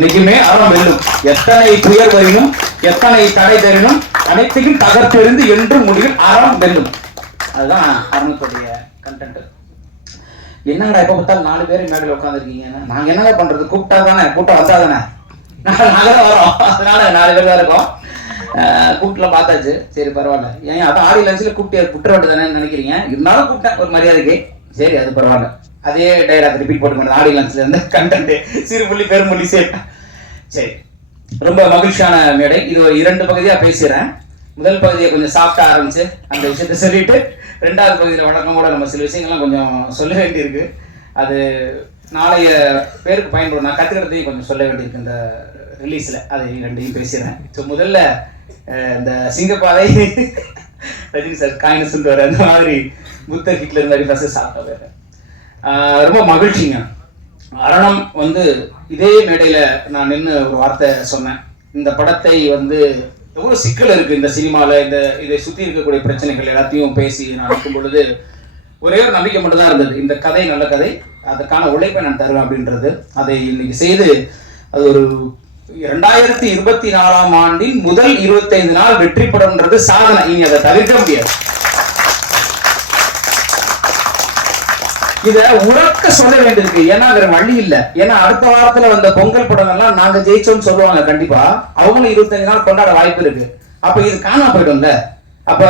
என்னைக்குமே அறம் வெல்லும் எத்தனை துயர் வரினும் எத்தனை தடை தரினும் அனைத்தையும் தகர்த்தெறிந்து என்று முடிவில் அறம் வெல்லும். அதுதான் அறனுடைய கண்டென்ட் என்னங்கடா எப்ப பார்த்தாலும் நாலு பேர் மேடையில் உட்காந்துருக்கீங்க நாங்க என்னங்க பண்றது? கூப்பிட்டா தானே? கூட்டம் வந்தா தானே? நாங்க நாங்க வரோம். அதனால நாலு பேர் தான் இருக்கோம். கூப்பிட்டுல கூப்பிட்டுலாம் பார்த்தாச்சு. சரி பரவாயில்ல. ஏன் அதான் ஆடி லஞ்சில் கூப்பிட்டு குற்றவாட்டு தானே நினைக்கிறீங்க? இருந்தாலும் கூப்பிட்டேன். ஒரு மரியாதைக்கு. சரி அது பரவாயில்ல. அதே டைலாக் ரிப்பீட் போட்டு ஆடி லஞ்சில் இருந்து கண்டென்ட் சிறு புள்ளி பெருமொழி சேர்ப்பேன் சரி. ரொம்ப மகிழ்ச்சியான மேடை. இது ஒரு இரண்டு பகுதியா பேசுறேன். முதல் பகுதியை கொஞ்சம் சாப்பிட்ட ஆரம்பிச்சு அந்த விஷயத்த சொல்லிட்டு ரெண்டாவது பகுதியில் வழக்கம் கூட நம்ம சில விஷயங்கள்லாம் கொஞ்சம் சொல்ல வேண்டியிருக்கு. அது நாளைய பேருக்கு பயன்படும். நான் கத்துக்கிறதையும் கொஞ்சம் சொல்ல வேண்டியிருக்கு இந்த ரிலீஸில் அதை ரெண்டையும் பேசுறேன் ஸோ முதல்ல இந்த சிங்கப்பாதை ரஜினி சார் காயின்னு சொல்லுவார். அந்த மாதிரி புத்தர் ஹிட்லர் மாதிரி ஃபஸ்ட்டு சாப்பிட்ட ரொம்ப மகிழ்ச்சிங்க. அரணம் வந்து இதே மேடையில் நான் நின்று ஒரு வார்த்தை சொன்னேன். இந்த படத்தை வந்து எவ்வளவு சிக்கல் இருக்கு இந்த சினிமாவில் இந்த இதை சுத்தி இருக்கக்கூடிய பிரச்சனைகள் எல்லாத்தையும் பேசி நான் நிற்கும் பொழுது ஒரே ஒரு நம்பிக்கை மட்டும் தான் இருந்தது. இந்த கதை நல்ல கதை அதற்கான உழைப்பை நான் தருவேன் அப்படின்றது. அதை இன்னைக்கு செய்து அது ஒரு இரண்டாயிரத்தி இருபத்தி நாலாம் ஆண்டின் முதல் இருபத்தைந்து நாள் வெற்றி படம்ன்றது சாதனை. இனி அதை தவிர்க்க முடியாது. இத உறக்க சொல்ல வேண்டியிருக்கு. ஏன்னா வேற வழி இல்ல. ஏன்னா அடுத்த வாரத்துல வந்த பொங்கல் படம் எல்லாம் நாங்க ஜெயிச்சோம்னு சொல்லுவாங்க கண்டிப்பா. அவங்களும் இருபத்தஞ்சு நாள் கொண்டாட வாய்ப்பு இருக்கு. அப்ப இது காணாம போயிடும்ல. அப்ப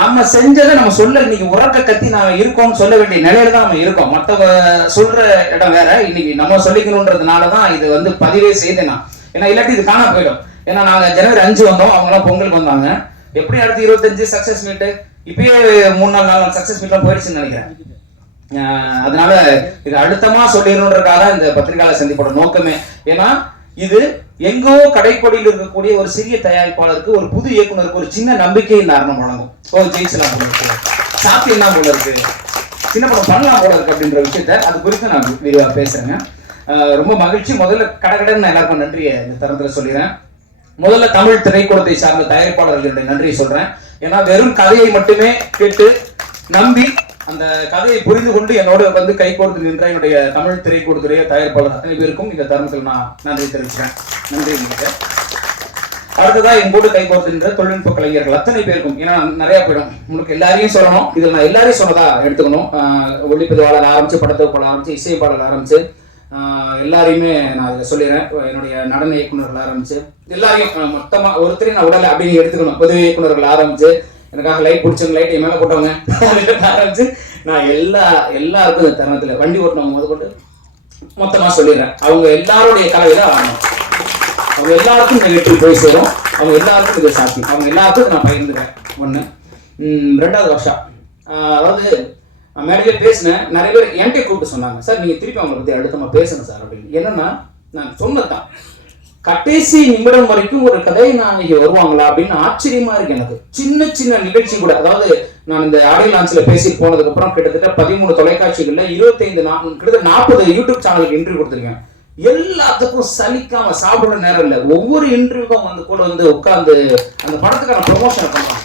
நம்ம செஞ்சதை நம்ம சொல்ல இன்னைக்கு உறக்க கத்தி நாம இருக்கோம்னு சொல்ல வேண்டிய நிலையில தான் நம்ம இருக்கோம். மத்தவங்க சொல்ற இடம் வேற. இன்னைக்கு நம்ம சொல்லிக்கணுன்றதுனால தான் இது வந்து பதிவே செய்தேன். நான் ஏன்னா இல்லாட்டி இது காணாம போயிடும். ஏன்னா நாங்க ஜனவரி அஞ்சு வந்தோம். அவங்க எல்லாம் பொங்கலுக்கு வந்தாங்க. எப்படி அடுத்து இருபத்தஞ்சு சக்சஸ் மீட்டு இப்பயே மூணு நாலு சக்சஸ் மீட்லாம் போயிடுச்சுன்னு நினைக்கிறேன். அதனால இது அழுத்தமா சொல்லிடணுன்றக்காக இந்த பத்திரிகையாளர் சந்திப்போட நோக்கமே. ஏன்னா இது எங்கோ கடைக்கோடியில் இருக்கக்கூடிய ஒரு சிறிய தயாரிப்பாளருக்கு ஒரு புது இயக்குனருக்கு ஒரு சின்ன நம்பிக்கை காரணம் வழங்கும். ஓ ஜெயிச்சலாம் போல இருக்கு. சாத்தியம் தான் போல இருக்கு. சின்ன படம் பண்ணலாம் போல இருக்கு அப்படின்ற விஷயத்த அது குறித்து நான் விரிவாக பேசுறேங்க. ரொம்ப மகிழ்ச்சி. முதல்ல கடகடன் நான் எல்லாருக்கும் நன்றியை இந்த தருணத்துல சொல்லிடுறேன். முதல்ல தமிழ் திரைக்கூடத்தை சார்ந்த தயாரிப்பாளர்களுடைய நன்றியை சொல்றேன். ஏன்னா வெறும் கதையை மட்டுமே கேட்டு நம்பி அந்த கதையை புரிந்து கொண்டு என்னோட வந்து கை கோர்த்து நின்ற என்னுடைய தமிழ் திரைக்கூடத்துடைய தயாரிப்பாளர் அத்தனை பேருக்கும் இந்த தருணத்தில் நான் நன்றி தெரிவிக்கிறேன். நன்றி உங்களுக்கு. அடுத்ததா என் கூட கை கோர்த்து நின்ற தொழில்நுட்ப கலைஞர்கள் அத்தனை பேருக்கும். ஏன்னா நிறைய போயிடும் உங்களுக்கு எல்லாரையும் சொல்லணும். இதில் நான் எல்லாரையும் சொன்னதா எடுத்துக்கணும். ஒளிப்பதிவாளர் ஆரம்பிச்சு படத்தொகுப்பாளர் ஆரம்பிச்சு இசைப்பாளர் ஆரம்பிச்சு ஆஹ் எல்லாரையுமே நான் இதை சொல்லிடுறேன். என்னுடைய நடன இயக்குனர்கள் ஆரம்பிச்சு எல்லாரையும் மொத்தமாக மொத்தமா ஒருத்தரையும் நான் உடலை அப்படின்னு எடுத்துக்கணும். பொது இயக்குனர்கள் ஆரம்பிச்சு எனக்காக லைட் பிடிச்சவங்க லைட் என் மேலே போட்டவங்க. ஆரம்பிச்சு நான் எல்லா எல்லாருக்கும் இந்த தருணத்துல வண்டி ஓட்டினவங்க கொண்டு மொத்தமா சொல்லிடுறேன். அவங்க எல்லாருடைய கலவையில ஆகணும். அவங்க எல்லாருக்கும் இந்த வெற்றி போய் சேரும். அவங்க எல்லாருக்கும் இது சாத்தியம் அவங்க எல்லாருக்கும் நான் பகிர்ந்துக்கிறேன். ஒண்ணு. ரெண்டாவது வருஷம் அதாவது நான் பேசினேன். நிறைய பேர் என்கிட்ட கூப்பிட்டு சொன்னாங்க. சார் நீங்க திருப்பி அவங்களை பற்றி அடுத்தமா பேசுங்க சார் அப்படின்னு. என்னன்னா நான் சொன்னதான் கடைசி நிமிடம் வரைக்கும் ஒரு கதை நாயகி வருவாங்களா அப்படின்னு ஆச்சரியமா இருக்கு எனக்கு. சின்ன சின்ன நிகழ்ச்சி கூட. அதாவது நான் இந்த ஆடியோ லான்ச்சில் பேசி போனதுக்கு அப்புறம் கிட்டத்தட்ட பதிமூணு தொலைக்காட்சிகள்ல இருபத்தைந்து கிட்டத்தட்ட நாற்பது யூடியூப் சேனலுக்கு இன்டர்வியூ கொடுத்துருக்கேன். எல்லாத்துக்கும் சலிக்காம சாப்பிடுற நேரம் இல்ல. ஒவ்வொரு இன்டர்வியூக்கும் வந்து கூட வந்து உட்கார்ந்து அந்த படத்துக்கான ப்ரொமோஷன் பண்ணுவாங்க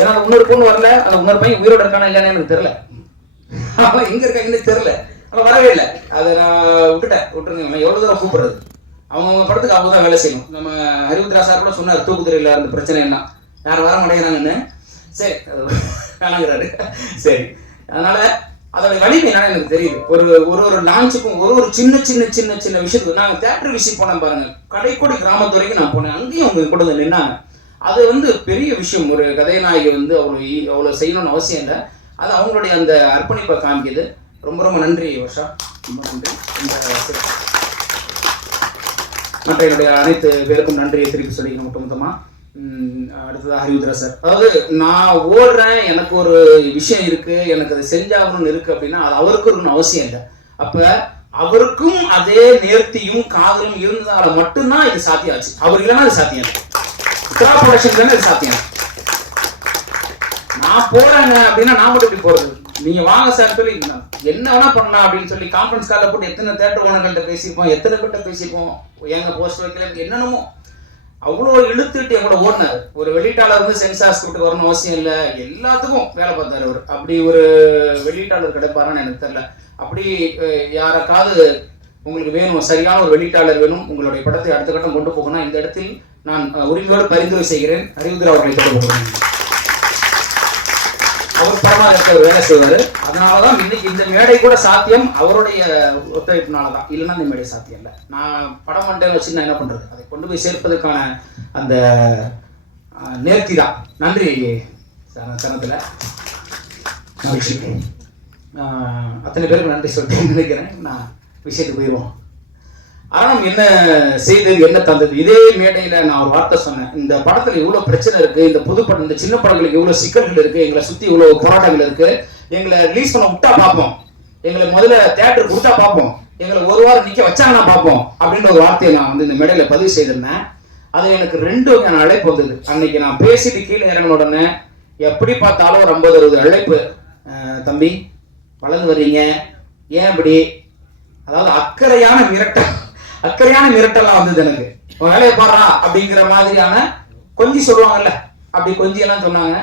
ஏன்னா அந்த இன்னொரு பொண்ணு வரல. அந்த இன்னொரு பையன் உயிரோட இருக்கானா இல்லைன்னு எனக்கு தெரியல. அவன் எங்க இருக்கா எனக்கு தெரியல. அப்போ வரவே இல்லை. அதை நான் விட்டுட்டேன். விட்டுருங்க. நம்ம எவ்வளோ தூரம் கூப்பிடுறது? அவங்க அவங்க படத்துக்கு அவங்க தான் வேலை செய்யணும். நம்ம ஹரிவுத்ரா சார் கூட சொன்னார் தூக்குதுறையில் இருந்த பிரச்சனை என்ன யாரும் வர மாட்டேங்கிறாங்கன்னு. சரி வேணாங்கிறாரு. சரி. அதனால அதோட வலிமை என்னன்னு எனக்கு தெரியுது. ஒரு ஒரு ஒரு லான்ச்சுக்கும் ஒரு ஒரு சின்ன சின்ன சின்ன சின்ன விஷயத்துக்கு நாங்கள் தேட்டர் விஷயம் போனோம் பாருங்க கடைக்கோடி கிராமத்து வரைக்கும் நான் போனேன். அங்கேயும் அவங்க கூட நின்னாங்க. அது வந்து பெரிய விஷயம். ஒரு கதைநாயகி வந்து அவ்வளோ அவ்வளோ செய்யணும்னு அவசியம் இல்லை. அது அவங்களுடைய அந்த அர்ப்பணிப்பை காமிக்குது. ரொம்ப ரொம்ப நன்றி வருஷா. ரொம்ப நன்றி. இந்த மற்ற என்னுடைய அனைத்து பேருக்கும் நன்றியை திருப்பி சொல்லிக்கணும் ஒட்டுமொத்தமாக உம், அடுத்ததா ஹரிவுத்ரா சார். அதாவது நான் ஓடுறேன் எனக்கு ஒரு விஷயம் இருக்கு எனக்கு அது செஞ்சாகணும்னு இருக்கு அப்படின்னா அது அவருக்கு இருக்கணும்னு அவசியம் இல்லை. அப்ப அவருக்கும் அதே நேர்த்தியும் காதலும் இருந்ததால மட்டும்தான் இது சாத்தியம் ஆச்சு அவர் இல்லைன்னா அது சாத்தியம் இல்லை ப்ரொடக்ஷன் தானே இது சாத்தியம். நான் போறேங்க அப்படின்னா நான் மட்டும் இப்படி போறது? நீங்க வாங்க சார் சொல்லி என்ன வேணா பண்ணலாம் அப்படின்னு சொல்லி கான்ஃபரன்ஸ் காலில் போட்டு எத்தனை தேட்டர் ஓனர்கள்ட்ட பேசியிருப்போம் எத்தனை பேர்ட்ட பேசியிருப்போம் எங்க போஸ்ட் வைக்கல என்னென்னமோ. அவ்வளோ இழுத்துட்டு என் கூட ஓடினார். ஒரு வெளியீட்டாளர் வந்து சென்சார்ஸ் கூட்டு வரணும் அவசியம் இல்லை. எல்லாத்துக்கும் வேலை பார்த்தார் அவர். அப்படி ஒரு வெளியீட்டாளர் கிடைப்பாரான்னு எனக்கு தெரில அப்படி யாருக்காவது உங்களுக்கு வேணும் சரியான ஒரு வெளியீட்டாளர் வேணும் உங்களுடைய படத்தை அடுத்த கட்டம் கொண்டு போகணும் இந்த இடத்தில் நான் உரிமையோடு பரிந்துரை செய்கிறேன். அறிவுதிரா அவர்களை தொடர்பு கொள்கிறேன் அவர் படமாக இருக்கிற வேலை செய்வார். அதனாலதான் இன்னைக்கு இந்த மேடை கூட சாத்தியம் அவருடைய ஒத்துழைப்புனால தான் இல்லைன்னா இந்த மேடை சாத்தியம் இல்லை. நான் படம் பண்ணிட்டேன்னு வச்சு நான் என்ன பண்ணுறது அதை கொண்டு போய் சேர்ப்பதற்கான அந்த நேர்த்தி தான் நன்றி சனத்தில் மகிழ்ச்சி. அத்தனை பேருக்கு நன்றி சொல்லிட்டு நினைக்கிறேன். நான் விஷயத்துக்கு போயிடுவோம் அரணம் என்ன செய்தது என்ன தந்தது? இதே மேடையில நான் ஒரு வார்த்தை சொன்னேன். இந்த படத்துல இவ்வளவு பிரச்சனை இருக்கு இந்த புது படம் இந்த சின்ன படங்களுக்கு இவ்வளவு சிக்கல்கள் இருக்கு எங்களை சுத்தி இவ்வளவு போராட்டங்கள் இருக்கு எங்களை ரிலீஸ் பண்ண விட்டா பார்ப்போம். எங்களை முதல்ல தேட்டர் கொடுத்தா பார்ப்போம். எங்களை ஒரு வாரம் நிக்க வச்சாங்கன்னா பார்ப்போம் அப்படின்ற ஒரு வார்த்தையை நான் வந்து இந்த மேடையில பதிவு செய்திருந்தேன். அது எனக்கு ரெண்டு வகையான அழைப்பு வந்தது. அன்னைக்கு நான் பேசிட்டு கீழே இறங்கின உடனே எப்படி பார்த்தாலும் ஒரு ஐம்பது அறுபது அழைப்பு. தம்பி வளர்ந்து வர்றீங்க. ஏன் அப்படி? அதாவது அக்கறையான மிரட்டல் அக்கறையான மிரட்டெல்லாம் வந்தது எனக்கு. உன் வேலையை பாடுறா அப்படிங்கிற மாதிரியான கொஞ்சி சொல்லுவாங்கல்ல அப்படி கொஞ்சி எல்லாம் சொன்னாங்க.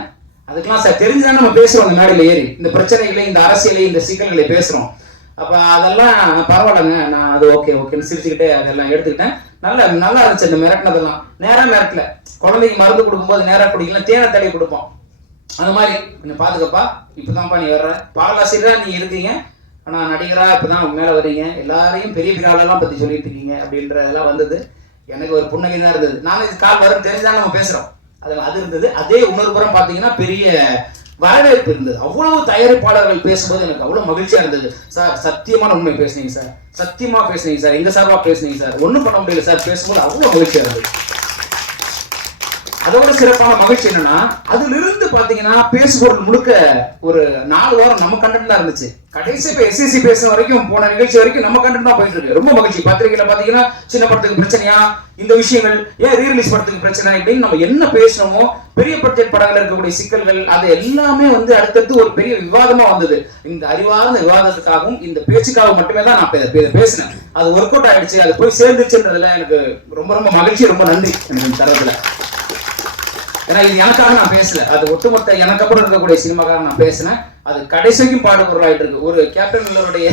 அதுக்கெல்லாம் சார் தெரிஞ்சுதான் நம்ம பேசுறோம் இந்த மேடையில ஏறி. இந்த பிரச்சனைகளை இந்த அரசியலை இந்த சிக்கல்களை பேசுறோம். அப்ப அதெல்லாம் பரவாயில்லைங்க நான் அது ஓகே ஓகேன்னு சிரிச்சுக்கிட்டே அதெல்லாம் எடுத்துக்கிட்டேன். நல்ல நல்லா இருந்துச்சு இந்த மிரட்டினதெல்லாம். நேரம் மிரட்டல. குழந்தைக்கு மருந்து கொடுக்கும்போது நேரம் குடிக்கலாம் தேனை தடவி கொடுப்போம். அந்த மாதிரி கொஞ்சம் பாத்துக்கப்பா இப்பதான்ப்பா நீ வர்ற. பாலாசிரியரா நீ இருக்கீங்க. ஆனா நடிகரா இப்பதான் மேலே வரீங்க எல்லாரையும் பெரிய பெரிய ஆளெல்லாம் பத்தி சொல்லிட்டு இருக்கீங்க அப்படின்றதெல்லாம் வந்தது. எனக்கு ஒரு புன்னகை தான் இருந்தது. நானும் இது கால் வரும் தெரிஞ்சுதான் நம்ம பேசுகிறோம் அது அது இருந்தது. அதே இன்னொரு பார்த்தீங்கன்னா பெரிய வரவேற்பு இருந்தது. அவ்வளவு தயாரிப்பாளர்கள் பேசும்போது எனக்கு அவ்வளோ மகிழ்ச்சியாக இருந்தது. சார் சத்தியமான உண்மை பேசுனீங்க சார். சத்தியமாக பேசுனீங்க சார். எங்கள் சார்பாக பேசுனீங்க சார். ஒன்றும் பண்ண முடியல சார். பேசும்போது அவ்வளோ மகிழ்ச்சியாக இருந்தது. அதோட சிறப்பான மகிழ்ச்சி என்னன்னா அதுல இருந்து பாத்தீங்கன்னா பேசுபொருள் முழுக்க ஒரு நாலு வாரம் நம்ம கண்டென்ட் தான் இருந்துச்சு. கடைசி இப்ப எஸ்எஸ்சி பேசுற வரைக்கும் போன நிகழ்ச்சி வரைக்கும் நம்ம கண்டென்ட் தான் போயிட்டு இருக்கு. ரொம்ப மகிழ்ச்சி. பத்திரிகையில பாத்தீங்கன்னா சின்ன படத்துக்கு பிரச்சனையா இந்த விஷயங்கள் ஏன் ரீரிலீஸ் படத்துக்கு பிரச்சனை இப்படின்னு நம்ம என்ன பேசணுமோ பெரிய பட்ஜெட் படங்கள் இருக்கக்கூடிய சிக்கல்கள் அது எல்லாமே வந்து அடுத்தடுத்து ஒரு பெரிய விவாதமா வந்தது. இந்த அறிவார்ந்த விவாதத்துக்காகவும் இந்த பேச்சுக்காக மட்டுமே தான் நான் பேசினேன். அது ஒர்க் அவுட் ஆயிடுச்சு. அது போய் சேர்ந்துச்சுன்றதுல எனக்கு ரொம்ப ரொம்ப மகிழ்ச்சி ரொம்ப நன்றி. எனக்கு தரத்துல ஏன்னா இது எனக்காக நான் பேசல. அது ஒட்டுமொத்த எனக்கு அப்புறம் இருக்கக்கூடிய சினிமாக்காக நான் பேசினேன். அது கடைசிக்கும் பாடுபொருளாயிட்டு இருக்கு ஒரு கேப்டன் மில்லருடைய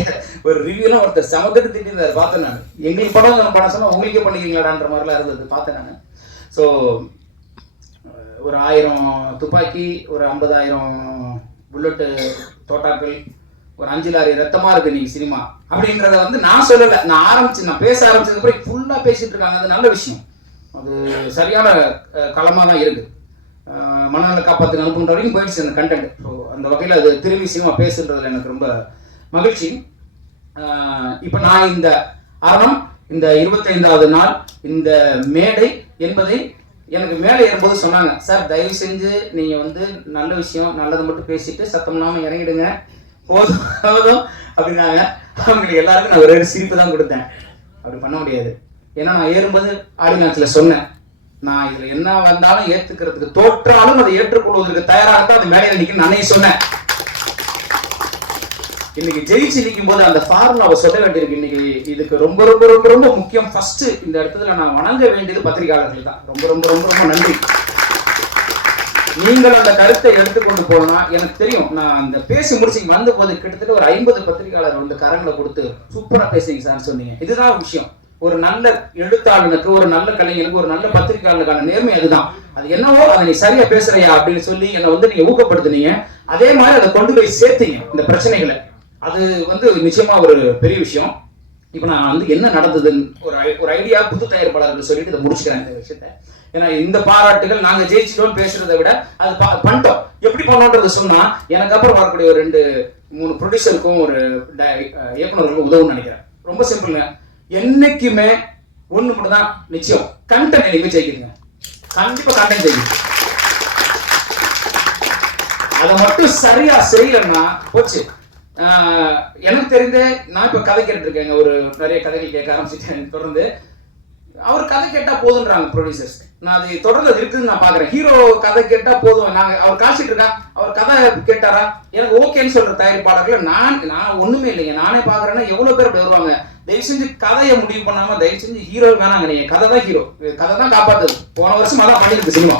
ஒரு ரிவ்யூலாம் ஒருத்தர் சமத்துட்டு திட்டிருந்தாரு பார்த்தேன் நான். எங்களுக்கு படம் படம் சொன்னா உங்களுக்கே பண்ணிக்கிறீங்களான்ற மாதிரிலாம் இருந்தது பார்த்தேன் நான். ஸோ ஒரு ஆயிரம் துப்பாக்கி ஒரு ஐம்பதாயிரம் புல்லட்டு தோட்டாக்கள் ஒரு அஞ்சு லாரி ரத்தமா இருக்கு நீங்க சினிமா. அப்படின்றத வந்து நான் சொல்லல. நான் ஆரம்பிச்சு நான் பேச ஆரம்பிச்சதுக்கு அப்புறம் ஃபுல்லா பேசிட்டு இருக்காங்க. அது நல்ல விஷயம். அது சரியான அஹ், களமா தான் இருக்கு. மனநல காப்பாற்றி அனுப்புன்ற வரைக்கும் போயிடுச்சு அந்த கண்டென்ட் ஸோ அந்த வகையில் அது திரும்பி சினிமா பேசுன்றதுல எனக்கு ரொம்ப மகிழ்ச்சி. இப்போ நான் இந்த அறம் இந்த இருபத்தைந்தாவது நாள் இந்த மேடை என்பதை எனக்கு மேலே ஏறும்போது சொன்னாங்க. சார் தயவு செஞ்சு நீங்கள் வந்து நல்ல விஷயம் நல்லதை மட்டும் பேசிட்டு சத்தம் இல்லாமல் இறங்கிடுங்க. போதும் போதும் அப்படின்னாங்க. அவங்களுக்கு எல்லாருக்கும் நான் ஒரே ஒரு சிரிப்பு தான் கொடுத்தேன். அப்படி பண்ண முடியாது. ஏன்னா நான் ஏறும்போது ஆடியன்ஸ்ல சொன்னேன். நான் இதுல என்ன வந்தாலும் ஏத்துக்கிறதுக்கு தோற்றாலும் அதை ஏற்றுக்கொள்வதற்கு தயாராகத்தான் அது மேலே நிற்கும் நானே சொன்னேன். இன்னைக்கு ஜெயிச்சு நிற்கும் போது அந்த ஃபார்முலாவை சொல்ல வேண்டியிருக்கு. இன்னைக்கு இதுக்கு ரொம்ப ரொம்ப ரொம்ப ரொம்ப முக்கியம். ஃபர்ஸ்ட் இந்த இடத்துல நான் வணங்க வேண்டியது பத்திரிகையாளர்கள் தான். ரொம்ப ரொம்ப ரொம்ப ரொம்ப நன்றி. நீங்கள் அந்த கருத்தை எடுத்துக்கொண்டு போனா எனக்கு தெரியும். நான் அந்த பேசி முடிச்சு வந்த போது கிட்டத்தட்ட ஒரு ஐம்பது பத்திரிகையாளர் வந்து கரங்களை கொடுத்து சூப்பரா பேசுறீங்க சார் சொன்னீங்க. இதுதான் விஷயம். ஒரு நல்ல எழுத்தாளனுக்கு ஒரு நல்ல கலைஞனுக்கு ஒரு நல்ல பத்திரிகையாளனுக்கான நேர்மை அதுதான். அது என்னவோ அதை நீ சரியா பேசுறியா அப்படின்னு சொல்லி என்னை வந்து நீங்க ஊக்கப்படுத்துனீங்க. அதே மாதிரி அதை கொண்டு போய் சேர்த்தீங்க இந்த பிரச்சனைகளை. அது வந்து நிச்சயமா ஒரு பெரிய விஷயம். இப்போ நான் வந்து என்ன நடந்ததுன்னு ஒரு ஒரு ஐடியா புது தயாரிப்பாளர்கள் சொல்லிட்டு இதை முடிச்சுக்கிறேன் இந்த விஷயத்த. ஏன்னா இந்த பாராட்டுகள் நாங்கள் ஜெயிச்சிட்டோம் பேசுறதை விட அது பா- பண்ணிட்டோம். எப்படி பண்ணோன்றது சொன்னா எனக்கு அப்புறம் வரக்கூடிய ஒரு ரெண்டு மூணு ப்ரொடியூசருக்கும் ஒரு ட- உதவும்னு நினைக்கிறேன். ரொம்ப சிம்பிள்ங்க என்னைக்குமே ஒண்ணு மட்டும் தான் நிச்சயம் கண்டென்ட் என்னைக்குமே ஜெயிக்கிறீங்க கண்டிப்பா கண்டென்ட் ஜெயிக்குது அதை மட்டும் சரியா செய்யலன்னா போச்சு. ஆஹ் எனக்கு தெரிந்த நான் இப்ப கதை கேட்டுருக்கேங்க ஒரு நிறைய கதைகள் கேட்க ஆரம்பிச்சிட்டேன் தொடர்ந்து. அவர் கதை கேட்டா போதுன்றாங்க ப்ரொடியூசர்ஸ் நான் அது தொடர்ந்து அது இருக்குதுன்னு நான் பாக்குறேன். ஹீரோ கதை கேட்டா போதும். நாங்க அவர் காசிட்டு இருக்கா? அவர் கதை கேட்டாரா? எனக்கு ஓகேன்னு சொல்ற தயாரிப்பாளர்கள் நான் நான் ஒண்ணுமே இல்லைங்க. நானே பாக்குறேன்னா எவ்வளவு பேர் இப்படி வருவாங்க? தயவு செஞ்சு கதையை முடிவு பண்ணாம தயவு செஞ்சு ஹீரோ வேணாங்க நீங்க. கதை தான் ஹீரோ கதை தான் காப்பாத்துது. போன வருஷம் அதான் பண்ணிருக்கு சினிமா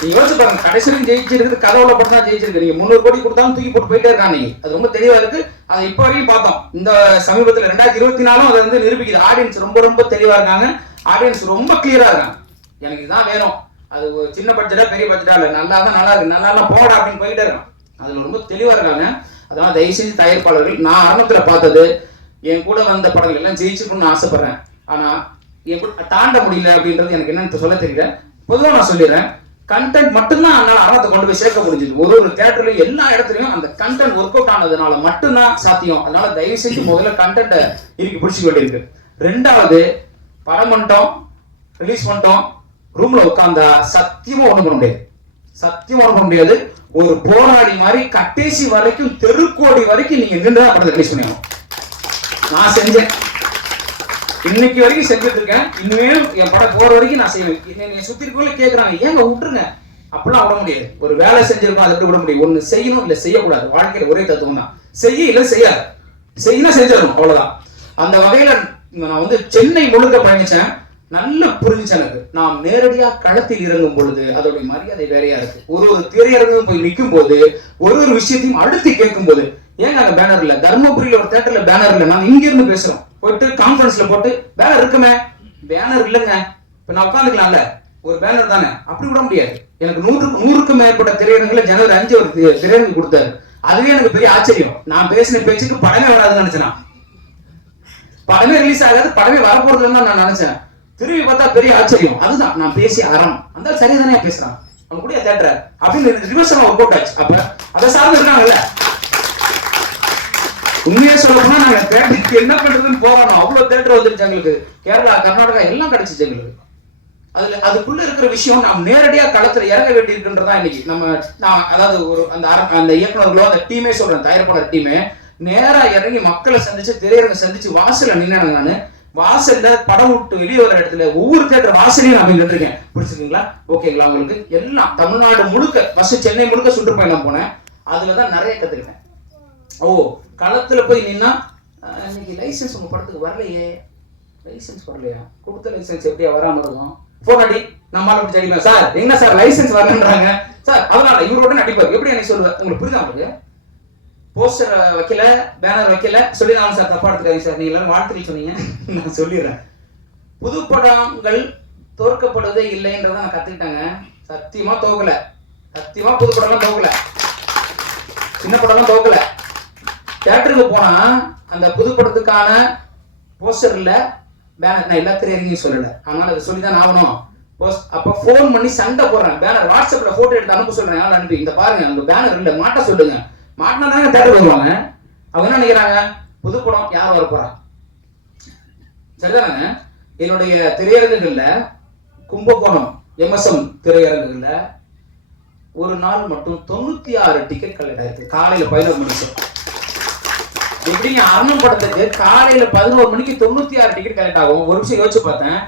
நீங்க யோசிச்சு பாருங்க கடைசி வரைக்கும் ஜெயிச்சிருக்குது கதவுல படம் தான் ஜெயிச்சிருக்கு. நீங்க முந்நூறு கோடி கொடுத்தாலும் தூக்கி போட்டு போயிட்டே இருக்காங்க அது ரொம்ப தெளிவா இருக்கு. அது இப்போ வரைக்கும் பார்த்தோம். இந்த சமீபத்துல ரெண்டாயிரத்தி இருபத்தி நாலும் அதை வந்து நிரூபிக்குது. ஆடியன்ஸ் ரொம்ப ரொம்ப தெளிவா இருக்காங்க. ஆடியன்ஸ் ரொம்ப கிளியரா இருக்காங்க. எனக்கு இதுதான் வேணும். அது ஒரு சின்ன பட்ஜெட்டா பெரிய பட்ஜெட்டா இல்ல. நல்லா தான் நல்லா இருக்கு. நல்லா எல்லாம் போடா அப்படின்னு போயிட்டே இருக்கான் அதுல ரொம்ப தெளிவா இருக்காங்க. அதனால தயவு செஞ்சு தயாரிப்பாளர்கள் நான் ஆரம்பத்துல பார்த்தது. என் கூட வந்த படங்கள் எல்லாம் ஜெயிச்சிருக்கணும்னு ஆசைப்படுறேன். ஆனால் என் கூட தாண்ட முடியல அப்படின்றது எனக்கு என்னன்னு சொல்ல தெரியல. பொதுவாக நான் சொல்லிடுறேன் கண்டென்ட் மட்டும்தான் அதனால் அறத்தை கொண்டு போய் சேர்க்க முடிஞ்சது. ஒரு ஒரு தேட்டர்லையும் எல்லா இடத்துலையும் அந்த கண்டென்ட் ஒர்க் அவுட் ஆனதுனால மட்டும்தான் சாத்தியம். அதனால தயவு செஞ்சு முதல்ல கண்டென்ட்டை இறுக்கி பிடிச்சிக்க வேண்டியிருக்கு. ரெண்டாவது படம் பண்ணிட்டோம் ரிலீஸ் பண்ணிட்டோம் ரூம்ல உட்காந்தா சத்தியமா ஒன்று பண்ண முடியாது. சத்தியமா ஒன்று பண்ண முடியாது. ஒரு போராடி மாதிரி கட்டேசி வரைக்கும் தெருக்கோடி வரைக்கும் நீங்க நின்று தான் படத்தை ரிலீஸ் பண்ணிக்கணும். நான் செஞ்சேன். இன்னைக்கு வரைக்கும் செஞ்சுட்டு இருக்கேன் இனிமேலும் என் படம் போற வரைக்கும் நான் செய்வேன். என்னை சுத்தி இருக்கவங்களே கேக்குறாங்க. ஏங்க விட்டுருங்க. அப்படிலாம் விட முடியாது. ஒரு வேலை செஞ்சிருக்கோம் அதை விட முடியும். ஒண்ணு செய்யணும் இல்ல செய்யக்கூடாது. வாழ்க்கையில ஒரே தத்துவம் தான். செய்ய இல்ல செய்யாது. செய்யணும் செஞ்சிடணும் அவ்வளவுதான். அந்த வகையில நான் வந்து சென்னை முழுக்க பயணிச்சேன். நல்லா புரிஞ்சுச்சு எனக்கு. நாம் நேரடியா களத்தில் இறங்கும் பொழுது அதோடைய மரியாதை வேறையா இருக்கு. ஒரு ஒரு திரையரங்கும் போய் நிற்கும் போது ஒரு ஒரு விஷயத்தையும் அடுத்து கேட்கும் போது ஏங்க அங்கே பேனர் இல்ல? தர்மபுரியில ஒரு தேட்டர்ல பேனர் இல்ல. நாங்க இங்க இருந்து பேசுறோம். போயிட்டு கான்ஃபரன்ஸ்ல போட்டு பேனர் இருக்குமே? பேனர் இல்லைங்க. இப்ப நான் உட்காந்துக்கலாம்ல ஒரு பேனர் தானே? அப்படி விட முடியாது. எனக்கு நூறு நூறுக்கும் மேற்பட்ட திரையரங்குல ஜனவரி அஞ்சு ஒரு திரையரங்கு கொடுத்தாரு. அதுவே எனக்கு பெரிய ஆச்சரியம். நான் பேசின பேச்சுக்கு படமே வராதுன்னு நினைச்சேன்? படமே ரிலீஸ் ஆகாது படமே வரப்போறதுன்னு தான் நான் நினைச்சேன். திரும்பி பார்த்தா பெரிய ஆச்சரியம். அதுதான். நான் பேசிய அறம். அந்த சரிதானே பேசுறான். அவன் கூட தேட்டர் அப்படின்னு ரிவர்ஸ் ஒர்க் அவுட் அப்ப அதை சார்ந்து இருக்காங்கல்ல? உண்மையா சொல்ல போனா நாங்க தேட்டருக்கு என்ன பண்றதுன்னு போகணும் அவ்வளவு தேட்டர் வந்துருச்சு எங்களுக்கு. கேரளா கர்நாடகா எல்லாம் கிடைச்சிச்சு எங்களுக்கு. அதுல அதுக்குள்ள இருக்கிற விஷயம் நாம் நேரடியா களத்துல இறங்க வேண்டி இருக்குன்றதா இன்னைக்கு. நம்ம நான் அதாவது ஒரு அந்த அந்த இயக்குநர்களோ அந்த டீமே சொல்றேன் தயாரிப்பாளர் டீமே. நேரா இறங்கி மக்களை சந்திச்சு திரையரங்க சந்திச்சு வாசல்ல நின்னாங்க நானு வாசல்ல படம் விட்டு வெளியே வர இடத்துல ஒவ்வொரு தேட்டர் வாசலையும் நான் நின்றுருக்கேன் பிடிச்சிருக்கீங்களா ஓகேங்களா உங்களுக்கு? எல்லாம் தமிழ்நாடு முழுக்க ஃபர்ஸ்ட் சென்னை முழுக்க சுற்றுப்பயணம் போனேன். அதுலதான் நிறைய கத்துக்கிட்டேன். ஓ களத்தில் போய் நின்னா இன்னைக்கு லைசன்ஸ் உங்கள் படத்துக்கு வரலையே. லைசென்ஸ் வரலையா? கொடுத்த லைசென்ஸ் எப்படியா வராமல் இருக்கும்? ஃபோன் அடி. நம்மளால அப்படி தெரியுமா சார் என்ன சார் லைசென்ஸ் வரலன்றாங்க? சார் அதனால இவரோட நடிப்பார் எப்படி எனக்கு சொல்லுவேன்? உங்களுக்கு புரியுதா உங்களுக்கு? போஸ்டர் வைக்கல பேனர் வைக்கல. சொல்லி நான் சார் தப்பா எடுத்துக்காதீங்க சார். நீங்க எல்லாரும் வாழ்த்துக்கள் சொன்னீங்க. நான் சொல்லிடுறேன். புது படங்கள் தோற்கப்படுவதே இல்லைன்றதை நான் கத்துக்கிட்டேங்க. சத்தியமா தோக்கல சத்தியமா புது படம்லாம் தோக்கல சின்ன படம்லாம் தோக்கல தியேட்டருக்கு போனா அந்த புது படத்துக்கான போஸ்டர் பேனர் நான் எல்லா திரையரங்கையும் சொல்லல. அதனால அதை சொல்லிதான் ஆகணும். அப்ப ஃபோன் பண்ணி சண்டை போடுறேன். பேனர் வாட்ஸ்அப்ல போட்டோ எடுத்து அனுப்ப சொல்றேன். யாரும் அனுப்பி? இந்த பாருங்க அந்த பேனர் இல்ல மாட்ட சொல்லுங்க. மாட்டினா தாங்க தேட்டர் வருவாங்க. அவங்க என்ன நினைக்கிறாங்க? புது படம் யார் வர போறா? சரிதானங்க என்னுடைய திரையரங்குகள்ல கும்பகோணம் எம்எஸ்எம் திரையரங்குகள்ல ஒரு நாள் மட்டும் தொண்ணூத்தி ஆறு டிக்கெட் கலெக்ட் ஆயிருக்கு. காலையில பதினோரு மணிக்கு எப்படிங்க அருணம் படத்துக்கு காலையில பதினோரு மணிக்கு தொண்ணூத்தி ஆறு டிக்கெட் கலெக்ட் ஆகும். ஒரு நிமிஷம் யோசிச்சு பார்த்தேன்.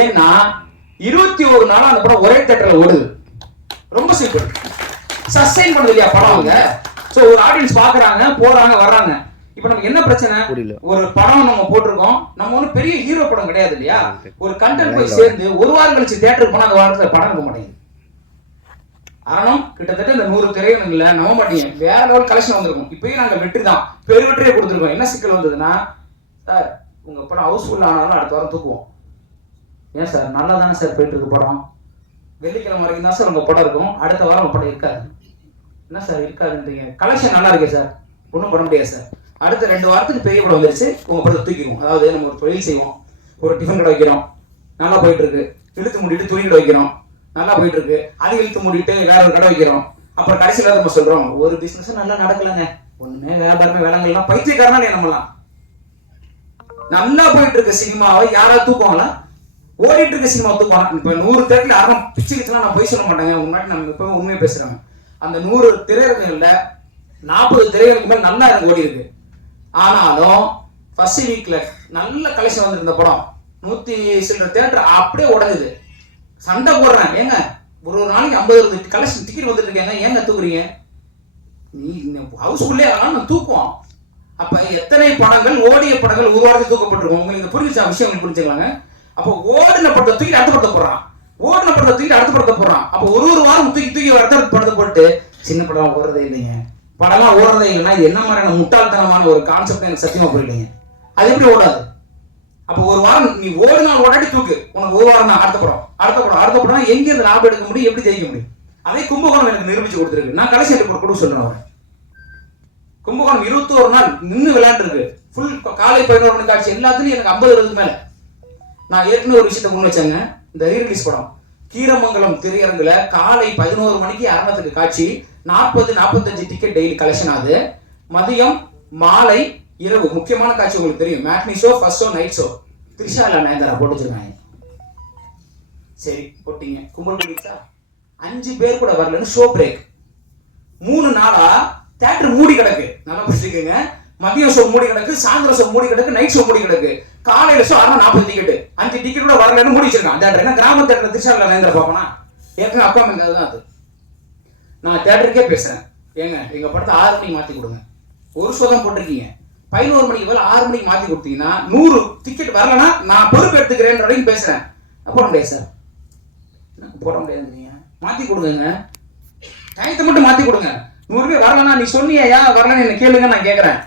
ஏன்னா இருபத்தி ஒரு நாள் அந்த படம் ஒரே தேட்டர்ல ஓடுது. ரொம்ப சிம்பிள் சஸ்டைன் பண்ணுது இல்லையா படம் அவங்க? சோ ஒரு ஆடியன்ஸ் பாக்குறாங்க போறாங்க வர்றாங்க. இப்போ நமக்கு என்ன பிரச்சனை. ஒரு படம் நம்ம போட்டிருக்கோம். நம்ம ஒன்றும் பெரிய ஹீரோ படம் கிடையாது இல்லையா? ஒரு கண்டென்ட் போய் சேர்ந்து ஒரு வாரம் கழிச்சு தேட்டருக்கு போனா அந்த வாரத்துல படம் இருக்க மாட்டேங்குது. அரணம் கிட்டத்தட்ட இந்த நூறு திரையரங்குல நம்ப மாட்டீங்க வேற லெவல் கலெக்ஷன் வந்திருக்கும். இப்பயும் நாங்கள் வெற்றி தான் பெருவெற்றியே கொடுத்துருக்கோம். என்ன சிக்கல் வந்ததுன்னா சார் உங்க படம் ஹவுஸ்ஃபுல் ஆனாலும் அடுத்த வாரம் தூக்குவோம். ஏன் சார்? நல்லா தானே சார் போயிட்டு இருக்கு படம்? வெள்ளிக்கிழமை வரைக்கும் தான் சார் உங்க படம் இருக்கும். அடுத்த வாரம் உங்க படம் இருக்காது. என்ன சார் இருக்காதுன்றீங்க? கலெக்ஷன் நல்லா இருக்கே சார். ஒன்றும் பண்ண முடியாது சார். அடுத்த ரெண்டு வாரத்துக்கு பெரிய படம் வந்துருச்சு. உங்க படத்தை தூக்கிடுவோம். அதாவது நம்ம ஒரு தொழில் செய்வோம். ஒரு டிஃபன் கடை வைக்கிறோம். நல்லா போயிட்டு இருக்கு இழுத்து முடிட்டு துணி கடை வைக்கிறோம். நல்லா போயிட்டு இருக்கு அது இழுத்து மூடிட்டு வேற ஒரு கடை வைக்கிறோம். அப்புறம் கடைசியில நம்ம சொல்றோம் ஒரு பிசினஸ் நல்லா நடக்கலங்க. ஒண்ணுமே வியாபாரமே வேலைங்கள்லாம் பைத்தியக்காரனா நம்மளாம். நல்லா போயிட்டு இருக்க சினிமாவை. யாராவது தூக்குவாங்களா? ஓடிட்டு இருக்க சினிமா தூக்குவாங்க. இப்ப நூறு தேட்டர்ல யாரும் பிச்சு நான் போய் சொல்ல மாட்டேங்க. முன்னாடி நம்ம இப்ப உண்மையை பேசுறாங்க. அந்த நூறு திரையரங்குகள்ல நாற்பது திரையரங்கு மேல் நல்லா எனக்கு ஓடி இருக்கு. ஆனாலும் ஃபர்ஸ்ட் வீக்ல நல்ல கலெக்ஷன் வந்திருந்த படம். நூத்தி சில்லற தேட்டர் அப்படியே உடஞ்சுது. சண்டை போடுறேன் ஏங்க ஒரு ஒரு நாளைக்கு ஐம்பது கலெக்ஷன் டிக்கெட் வந்துட்டு இருக்கேங்க ஏங்க தூக்குறீங்க? நீ ஹவுஸ்ஃபுல்லே ஆனாலும் நான் தூக்குவோம் அப்ப எத்தனை படங்கள் ஓடிய படங்கள் ஒரு வாரத்தில் தூக்கப்பட்டிருக்கும்? உங்களுக்கு இது விஷயம் உங்களுக்கு புரிஞ்சுக்கலாங்க. அப்போ ஓடின படத்தை தூக்கி அடுத்த படத்தை போடுறான். ஓடின படத்தை தூக்கி அடுத்த படத்தை போடுறான். அப்போ ஒரு ஒரு வாரம் தூக்கி தூக்கி அடுத்த படத்தை போட்டு சின்ன படம் ஓடுறதே இல்லைங்க. படம்லாம் ஓடுறதே இல்லைன்னா இது என்ன மாதிரியான முட்டாள்தனமான ஒரு கான்செப்ட் எனக்கு சத்தியமா புரியலைங்க. அது எப்படி ஓடாது? அப்போ ஒரு வாரம் நீ ஒரு நாள் ஓடாடி தூக்கு. உனக்கு ஒரு வாரம் தான் அடுத்த படம். அடுத்த படம் அடுத்த படம் எங்க இருந்து லாபம் எடுக்க முடியும் எப்படி ஜெயிக்க முடியும்? அதே கும்பகோணம் எனக்கு நிரூபிச்சு கொடுத்துருக்கு. நான் கடைசி எடுத்து கூட சொல்றேன் அவரை. கும்பகோணம் இருபத்தோரு நாள் நின்று விளையாண்டுருக்கு. ஃபுல் காலை பதினோரு மணி காட்சி எல்லாத்துலயும் எனக்கு ஐம்பது இருபது மேல. நான் ஏற்கனவே ஒரு விஷயத்த முன் வச்சேங்க. இந்த ரீரிலீஸ் படம். கீரமங்கலம் திரையரங்குல காலை பதினோரு மணிக்கு அரங்கத்துக்கு காட்சி. நாற்பது நாற்பத்தஞ்சு டிக்கெட் டெய்லி கலெக்ஷன் ஆகுது மதியம் மாலை இரவு முக்கியமான காட்சி உங்களுக்கு தெரியும். Matinee show first show night show Trishala Nayanthara போட்டு வச்சிருக்காங்க சரி போட்டீங்க. கும்பல் முடிச்சா அஞ்சு பேர் கூட வரலன்னு ஷோ பிரேக் மூணு நாளா தேட்டர் மூடி கிடக்கு. நல்லா புரிஞ்சுக்கங்க மதிய ஷோ மூடி கிடக்கு சாயந்தரம் ஷோ மூடி கிடக்கு நைட் ஷோ மூடி கிடக்கு. காலையில ஷோ அறுநூறு நாற்பது டிக்கெட் அஞ்சு டிக்கெட் கூட வரலன்னு மூடி வச்சிருக்கான் தேட்டர் என்ன? கிராம தேட்டர் திருச்சாவில் நயந்திர பார்ப்பனா? ஏற்கனவே அப்பா அம்மா அதுதான் அது. நான் தேட்டருக்கே பேசுறேன். ஏங்க எங்க படத்தை ஆறு மணிக்கு மாத்தி கொடுங்க. ஒரு ஷோ தான் போட்டிருக்கீங்க. பதினோரு மணிக்கு மேல ஆறு மணிக்கு மாற்றி கொடுத்தீங்கன்னா நூறு டிக்கெட் வரலன்னா நான் பொறுப்பு எடுத்துக்கிறேன் வரைக்கும் பேசுகிறேன் போட முடியாது சார். போட முடியாதுங்க. மாற்றி கொடுங்க டயத்தை மட்டும் மாற்றி கொடுங்க. நூறு பேர் வரலன்னா நீ சொன்னியா வரலன்னு என்ன கேளுங்க நான் கேட்குறேன்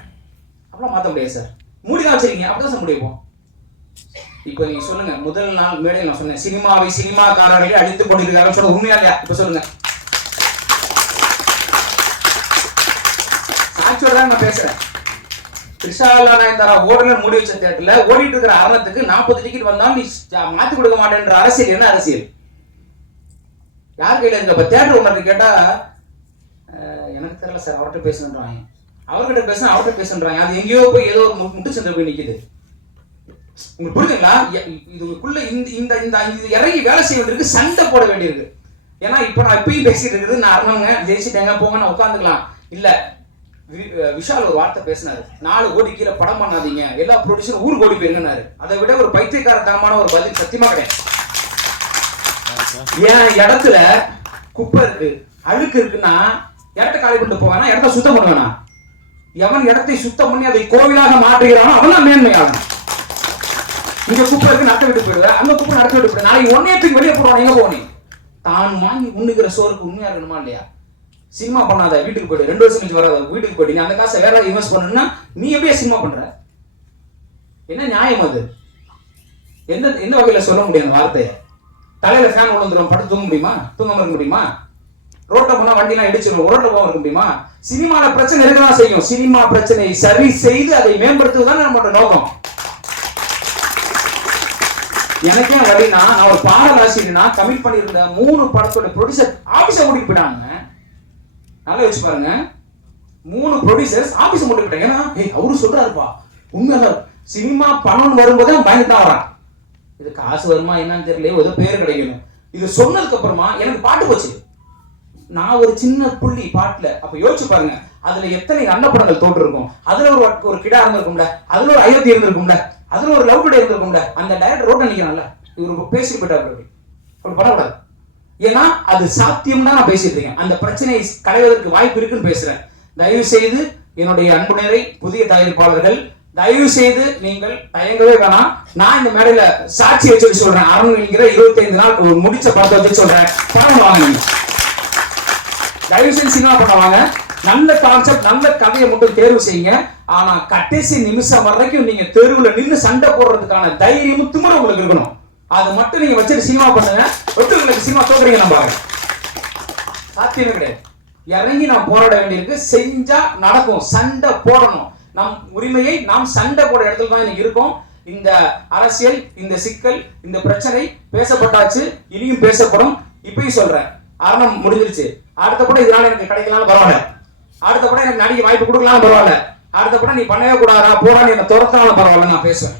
அப்படிலாம் மாற்ற முடியாது சார். மூடி தான் அப்படி தான் சார் முடியும் இப்போ நீங்க சொல்லுங்க. முதல் நாள் மேடையில் நான் சொன்னேன். சினிமாவை சினிமாக்காரர்களை அழித்து கொண்டிருக்காங்க சொல்ல உண்மையா இல்லையா? இப்ப சொல்லுங்க. சாட்சியோட தான் நான் பேசுறேன் த்ரிஷாலா நயன்தாரா மூடி வச்ச தேட்டர்ல ஓடிட்டு இருக்கிற அரணத்துக்கு நாற்பது டிக்கெட் வந்தாலும் நீ ஜா- மாத்தி கொடுக்க மாட்டேன்ற அரசியல். என்ன அரசியல்? யார் கையில இருக்க? தேட்டர் உனக்கு கேட்டா எனக்கு தெரியல சார் அவர்கிட்ட பேசுன்றாங்க அவர்கிட்ட பேசுனா அவர்கிட்ட பேசுன்றாங்க அது எங்கேயோ போய் ஏதோ ஒரு முட்டு சென்று போய் நிக்குது. உங்களுக்கு புரியுதுங்களா? இதுக்குள்ள இந்த இந்த இந்த இது இறங்கி வேலை செய்ய வேண்டியிருக்கு சண்டை போட வேண்டியிருக்கு. ஏன்னா இப்போ நான் இப்பயும் பேசிட்டு இருக்குது. நான் அரணங்க ஜெயிச்சிட்டேங்க போங்க நான் உட்காந்துக்கலாம். இல்ல விஷால் ஒரு வார்த்தை பேசினாரு. நாலு கோடி கீழே படம் பண்ணாதீங்க. எல்லா ப்ரொடியூசரும் ஊர் கோடி போயிருங்கனாரு அதை விட ஒரு பைத்தியக்காரத்தனமான ஒரு பதில் சத்தியமா கிடையாது. என் இடத்துல குப்பை இருக்கு அழுக்கு இருக்குன்னா இடத்த காலி பண்ணிட்டு போவானா? இடத்த சுத்தம் பண்ணுவானா? எவன் இடத்தை சுத்தம் பண்ணி அதை கோவிலாக மாற்றுகிறானோ அவன் தான் மேன்மையாகும் இங்க குப்பை இருக்கு நடத்த விட்டு போயிடுவ. அங்க குப்பை நடத்த விட்டு போயிடு. நாளைக்கு ஒன்னே தூக்கி வெளியே போடுவான் எங்க போனே தான் வாங்கி உண்ணுகிற சோறுக்கு உண்மையா இருக்கணுமா இல்லையா? சினிமா பண்ணாத வீட்டுக்கு போயிட்டு ரெண்டு வருஷம் கழிச்சு வராத வீட்டுக்கு போயிட்டு நீ அந்த காசை வேற இன்வெஸ்ட் பண்ணணும்னா நீ எப்படியா சினிமா பண்ற? என்ன நியாயம் அது? எந்த எந்த வகையில சொல்ல முடியும் அந்த வார்த்தையை? தலையில ஃபேன் விழுந்துரும் படுத்து தூங்க முடியுமா? தூங்காம இருக்க முடியுமா? ரோட்ல போனா வண்டிலாம் இடிச்சிடும் ரோட்ல போக இருக்க முடியுமா? சினிமால பிரச்சனை இருக்கதான் செய்யும். சினிமா பிரச்சனை சரி செய்து அதை மேம்படுத்துவதுதான் நம்மளோட நோக்கம். எனக்கே வழினா நான் ஒரு பாடலாசிரியனா கமிட் பண்ணியிருந்த மூணு படத்தோட ப்ரொடியூசர் ஆபீஸ மூடிட்டு போயிட்டாங்க நல்லா வச்சு பாருங்க. மூணு ப்ரொடியூசர்ஸ் ஆபீஸ் மட்டும் போயிட்டாங்க ஏன்னா ஏய் அவரு சொல்றாருப்பா. உண்மையில சினிமா பணம் வரும்போது அவன் பயந்து தான் வரான். இது காசு வருமா என்னன்னு தெரியல ஏதோ பேர் கிடைக்கணும். இது சொன்னதுக்கு அப்புறமா எனக்கு பாட்டு போச்சு. நான் ஒரு சின்ன புள்ளி பாட்டுல அப்ப யோசிச்சு பாருங்க. அதுல எத்தனை நல்ல படங்கள் தோற்று இருக்கும் அதுல ஒரு ஒரு கிடா இருந்திருக்கும்ல அதுல ஒரு அயோத்தி இருந்திருக்கும்ல. அதுல ஒரு லவ் டுடே இருந்திருக்கும்ல. அந்த டைரக்டர் ரோட்ல நிக்கிறான்ல. இவர் பேசி போயிட்டாரு அப்படி. அப்படி பண்ணக்கூடாது. ஏன்னா அது சாத்தியம் தான் நான் பேசிட்டு இருக்கேன். அந்த பிரச்சனையை களைவதற்கு வாய்ப்பு இருக்குன்னு பேசுறேன். தயவு செய்து என்னுடைய அன்புணரை புதிய தயாரிப்பாளர்கள் தயவு செய்து நீங்கள் தயங்கவே வேணாம். நான் இந்த மேடையில சாட்சி வச்சு சொல்றேன். அருண் என்கிற 25 நாள் ஒரு முடிச்ச படத்தை வச்சு சொல்றேன். பணம் வாங்க தயவு செஞ்சு சினிமா பண்ணுவாங்க நல்ல கான்செப்ட் நல்ல கதையை மட்டும் தேர்வு செய்யுங்க. ஆனா கடைசி நிமிஷம் வரைக்கும் நீங்க தெருவுல நின்னு சண்டை போடுறதுக்கான தைரியமும் திமுறை உங்களுக்கு இருக்கணும். அது மட்டும் நீங்க வச்சுட்டு சினிமா பண்ணுங்க. ஒட்டுங்களுக்கு சினிமா தோக்குறீங்க நம்ம பாருங்க. சாத்தியமே கிடையாது. இறங்கி நாம் போராட வேண்டியிருக்கு. செஞ்சா நடக்கும். சண்டை போடணும். நம் உரிமையை நாம் சண்டை போட இடத்துல தான் இன்னைக்கு இருக்கோம். இந்த அரசியல் இந்த சிக்கல் இந்த பிரச்சனை பேசப்பட்டாச்சு. இனியும் பேசப்படும். இப்பயும் சொல்றேன். அரணம் முடிஞ்சிருச்சு. அடுத்த கூட இதனால எனக்கு கிடைக்கலாம் பரவாயில்ல. அடுத்த கூட எனக்கு நடிக்க வாய்ப்பு கொடுக்கலாம் பரவாயில்ல. அடுத்த கூட நீ பண்ணவே கூடாதா போறான்னு என்ன துரத்தினாலும் பரவாயில்ல நான் பேசுவேன்.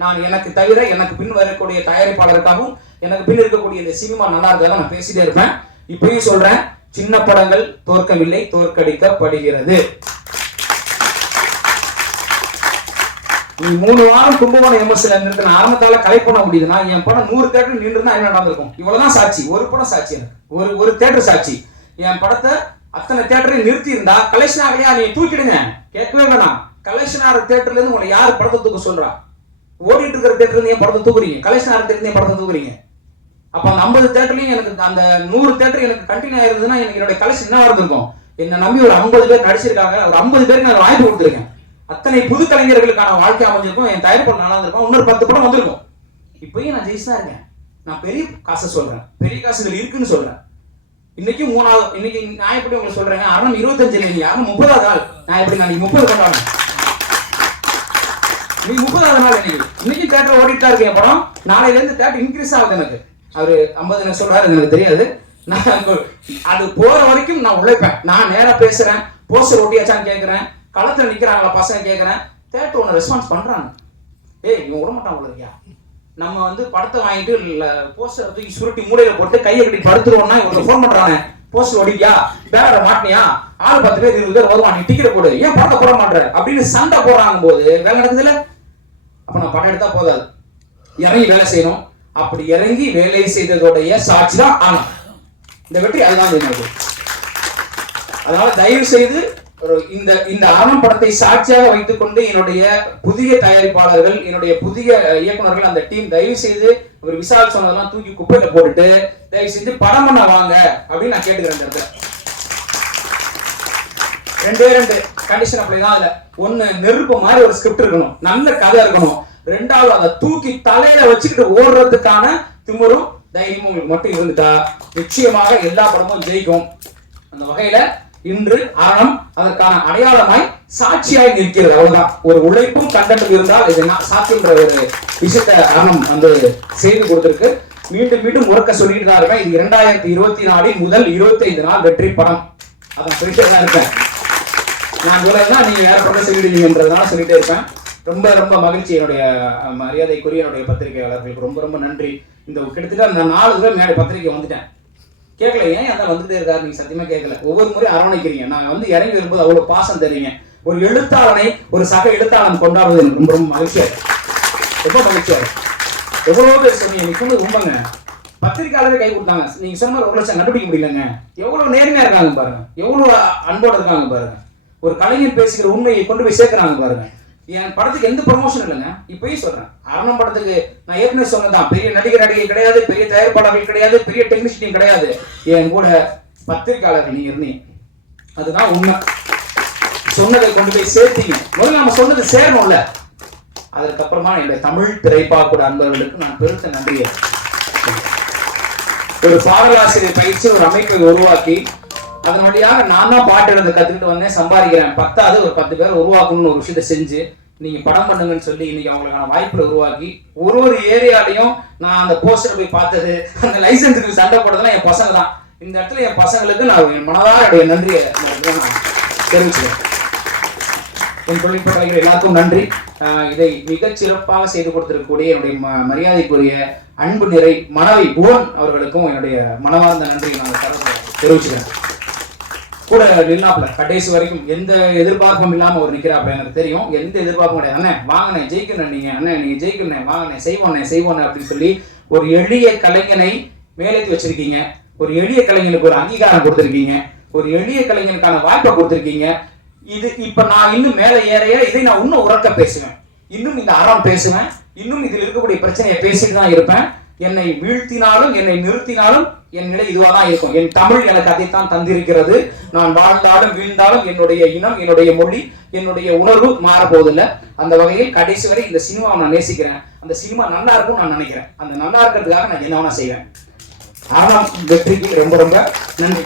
நான் எனக்கு தவிர எனக்கு பின் வரக்கூடிய தயாரிப்பாளருக்காகவும் எனக்கு பின் இருக்கக்கூடிய இந்த சினிமா நல்லா இருக்கா நான் பேசிட்டே இருப்பேன். இப்பயும் சொல்றேன் சின்ன படங்கள் தோற்கவில்லை தோற்கடிக்கப்படுகிறது. நீ மூணு வாரம் கும்பகோணம் எம்எஸ்ல இருந்து நான் ஆரம்பத்தால கலை பண்ண முடியுதுன்னா என் படம் நூறு தேட்டர் நின்று தான் என்ன நடந்திருக்கும்? இவ்வளவுதான் சாட்சி. ஒரு படம் சாட்சி எனக்கு. ஒரு ஒரு தேட்டர் சாட்சி. என் படத்தை அத்தனை தேட்டரையும் நிறுத்தி இருந்தா கலெக்ஷன் ஆகலையா? நீ தூக்கிடுங்க. கேட்கவே வேணாம். கலெக்ஷன் ஆகிற தேட்டர்ல இருந்து உங்களை யார் படத்தை தூக்க சொல்றா? ஓடிட்டு இருக்கிற தேட்டர்ல இருந்து ஏன் படத்தை தூக்குறீங்க? கலெக்ஷன் ஆகிற தேட்டர் ஏன் படத்தை தூக்குறீங்க? அப்ப அந்த ஐம்பது தேட்டர்லயும் எனக்கு அந்த நூறு தேட்டர் எனக்கு கண்டினியூ ஆயிருந்ததுன்னா எனக்கு என்னுடைய கலெக்ஷன் என்ன இருந்திருக்கும் என்னை நம்பி ஒரு ஐம்பது பேர் நடிச்சிருக்காங்க. ஒரு ஐம்பது பேருக்கு நான் வாய்ப்பு கொடுத்துருக்கேன். அத்தனை புது கலைஞர்களுக்கான வாழ்க்கை அமைஞ்சிருக்கும். என் தயாரிப்பு நல்லா இருந்திருக்கும் இன்னொரு பத்து படம் வந்திருக்கும். இப்பயும் நான் ஜெயிச்சு தான் இருக்கேன். நான் பெரிய காசை சொல்றேன். பெரிய காசுகள் இருக்குன்னு சொல்றேன். இன்னைக்கு மூணாவது இன்னைக்கு நான் எப்படி உங்களுக்கு சொல்றேங்க? அரணம் இருபத்தஞ்சு இல்லைங்க அரணம் முப்பதாவது ஆள் நான் எப்படி நான் முப்பது கொண்டாடுறேன் நீ முப்பதாவது நாள் இன்னைக்கு இன்னைக்கு தேட்டர் ஓடிட்டு தான் இருக்கு என் படம். நாளையிலேருந்து தேட்டர் இன்க்ரீஸ் ஆகுது எனக்கு. அவரு ஐம்பது எனக்கு சொல்றாரு எனக்கு தெரியாது. நான் அது போற வரைக்கும் நான் உழைப்பேன். நான் நேராக பேசுறேன். போஸ்டர் ஒட்டியாச்சான்னு கேட்கறேன் களத்துல நிற்கிறாங்களா பசங்க கேட்கறேன் தேட்டர் ஒன்று ரெஸ்பான்ஸ் பண்றாங்க. ஏய் இவன் விட மாட்டான் நம்ம வந்து படத்தை வாங்கிட்டு போஸ்டர் தூக்கி சுருட்டி மூலையில போட்டு கையை கட்டி படுத்துருவோம்னா இவங்க ஃபோன் பண்றானே. போஸ்டர் ஓடிக்கியா பேனரை மாட்டினியா? ஆள் பத்து பேர் இருபது பேர் வருவான். நீ டிக்கெட் போடு. ஏன் படத்தை போட மாட்டேற? அப்படின்னு சண்டை போடுறாங்க போது வேலை நடக்குதுல்ல? அப்ப நான் படம் எடுத்தா போதாது. இறங்கி வேலை செய்யணும். அப்படி இறங்கி வேலை செய்ததோடைய சாட்சி தான் ஆனா. இந்த வெற்றி அதுதான் என்னது அதனால தயவு செய்து ஒரு இந்த இந்த ஆணம் படத்தை சாட்சியாக வைத்துக்கொண்டு என்னுடைய புதிய தயாரிப்பாளர்கள் என்னுடைய புதிய இயக்குநர்கள் இயக்குனர்கள் அந்த டீம் தயவு செய்து ஒரு விசால் சொன்னதெல்லாம் தூக்கி குப்பையில போட்டுட்டு தயவு செஞ்சு படம் பண்ண வாங்க அப்படின்னு நான் கேட்டுக்கிறேன் இந்த இடத்துல. ரெண்டே ரெண்டு. கண்டிஷன் அப்படிதான் அதுல. ஒண்ணு நெருப்பு மாதிரி ஒரு ஸ்கிரிப்ட் இருக்கணும். நல்ல கதை இருக்கணும். ரெண்டாவது அதை தூக்கி தலையில வச்சுக்கிட்டு ஓடுறதுக்கான திமிரும் தைரியமும் மட்டும் இருந்துட்டா நிச்சயமாக எல்லா படமும் ஜெயிக்கும். அந்த வகையில இன்று அரணம் அதற்கான அடையாளமாய் சாட்சியாய் நிற்கிறது. அவ்வளவுதான். ஒரு உழைப்பும் கண்டனம் இருந்தால் இது நான் சாட்சின்ற ஒரு விஷயத்தை அரணம் வந்து செய்து கொடுத்திருக்கு. மீண்டும் மீண்டும் உறக்க சொல்லிட்டு தான் இருக்கேன். இது இரண்டாயிரத்தி இருபத்தி நாலு முதல் இருபத்தி ஐந்து நாள் வெற்றி படம். அதான் சொல்லிட்டு தான் இருக்கேன். நான் சொல்றதுதான் நீங்க வேற பக்கம் சொல்லிடுவீங்கன்றதுனால சொல்லிட்டே இருப்பேன். ரொம்ப ரொம்ப மகிழ்ச்சி என்னுடைய மரியாதைக்குரிய என்னுடைய பத்திரிகையாளர்களுக்கு ரொம்ப ரொம்ப நன்றி. இந்த கிட்டத்தட்ட நான் நாலு தடவை மேடை பத்திரிக்கை வந்துட்டேன். கேட்கல ஏன் அதான் வந்துட்டே இருக்காரு? நீங்க சத்தியமா கேட்கல ஒவ்வொரு முறையும் அரவணைக்கிறீங்க. நான் வந்து இறங்கி வரும்போது அவ்வளவு பாசம் தெரியுங்க. ஒரு எழுத்தாளனை ஒரு சக எழுத்தாளன் கொண்டாடுவது எனக்கு ரொம்ப ரொம்ப மகிழ்ச்சியா ரொம்ப மகிழ்ச்சியா எவ்வளவு பேர் சொன்னீங்க நிற்கும் உண்மைங்க. பத்திரிகையாளரே கை கொடுத்தாங்க. நீங்க சொன்ன மாதிரி ஒரு லட்சம் கண்டுபிடிக்க முடியலங்க. எவ்வளவு நேர்மையா இருக்காங்க பாருங்க. எவ்வளவு அன்போட இருக்காங்க பாருங்க. ஒரு கலைஞர் பேசுகிற உண்மையை கொண்டு போய் சேர்க்கறாங்க பாருங்க. என் படத்துக்கு எந்த ப்ரொமோஷன் இல்லைங்க? இப்பயும் சொல்றேன். அரணம் படத்துக்கு நான் ஏற்கனவே சொன்னதான் பெரிய நடிகர் நடிகை கிடையாது பெரிய தயாரிப்பாளர்கள் கிடையாது பெரிய டெக்னீஷியன் கிடையாது. என் கூட பத்திரிகையாளர்கள் நீங்க இருந்தீங்க. அதுதான் உண்மை. சொன்னதை கொண்டு போய் சேர்த்தீங்க. முதல்ல நம்ம சொன்னது சேரணும்ல. அதுக்கப்புறமா என்னுடைய தமிழ் திரைப்பாக்கூட அன்பர்களுக்கு நான் பெருத்த நன்றியை ஒரு பாடலாசிரியர் பயிற்சி ஒரு அமைப்பை உருவாக்கி அதன் வழியாக நான் தான் பாட்டு எழுத கத்துக்கிட்டு வந்தேன் சம்பாதிக்கிறேன். பத்தாவது ஒரு பத்து பேர் உருவாக்கணும்னு ஒரு விஷயத்தை செஞ்சு நீங்க படம் பண்ணுங்கன்னு சொல்லி இன்னைக்கு அவங்களுக்கான வாய்ப்புகளை உருவாக்கி ஒரு ஒரு ஏரியாலையும் நான் அந்த போஸ்டர் போய் பார்த்தது அந்த லைசன்ஸுக்கு சண்டை போட்டதெல்லாம் என் பசங்க தான். இந்த இடத்துல என் பசங்களுக்கு நான் என் மனதார என்னுடைய நன்றியை தெரிவிச்சுக்கிறேன். என் தொழில்நுட்ப எல்லாருக்கும் நன்றி. இதை மிகச் சிறப்பாக செய்து கொடுத்திருக்கக்கூடிய என்னுடைய ம- மரியாதைக்குரிய அன்பு நிறை மனைவி புவன் அவர்களுக்கும் என்னுடைய மனவார்ந்த நன்றியை நான் தெரிவிச்சுக்கிறேன். கூட நின்னாப்ல கடைசி வரைக்கும் எந்த எதிர்பார்ப்பும் இல்லாம அவர் நிக்கிறாப்ல எனக்கு தெரியும். எந்த எதிர்பார்ப்பும் கிடையாது. அண்ணே வாங்கண்ணே ஜெயிக்கணும் நீங்க. அண்ணே நீங்க ஜெயிக்கணும் வாங்கண்ணே செய்வோண்ணே செய்வோண்ணே அப்படின்னு சொல்லி ஒரு எளிய கலைஞனை மேலேத்தி வச்சிருக்கீங்க. ஒரு எளிய கலைஞனுக்கு ஒரு அங்கீகாரம் கொடுத்துருக்கீங்க. ஒரு எளிய கலைஞனுக்கான வாய்ப்பை கொடுத்துருக்கீங்க. இது இப்ப நான் இன்னும் மேலே ஏற ஏற இதை நான் இன்னும் உறக்க பேசுவேன். இன்னும் இந்த அறம் பேசுவேன். இன்னும் இதில் இருக்கக்கூடிய பிரச்சனையை பேசிட்டு தான் இருப்பேன். என்னை வீழ்த்தினாலும் என்னை நிறுத்தினாலும் என் நிலை இதுவாக தான் இருக்கும். என் தமிழ் எனக்கு அதைத்தான் தந்திருக்கிறது. நான் வாழ்ந்தாலும் வீழ்ந்தாலும் என்னுடைய இனம் என்னுடைய மொழி என்னுடைய உணர்வு மாறப்போவதில்லை. அந்த வகையில் கடைசி வரை இந்த சினிமாவை நான் நேசிக்கிறேன். அந்த சினிமா நல்லா இருக்கும் நான் நினைக்கிறேன். அந்த நல்லா இருக்கிறதுக்காக நான் என்ன வேணா செய்வேன். ஆனால் வெற்றிக்கு ரொம்ப ரொம்ப நன்றி.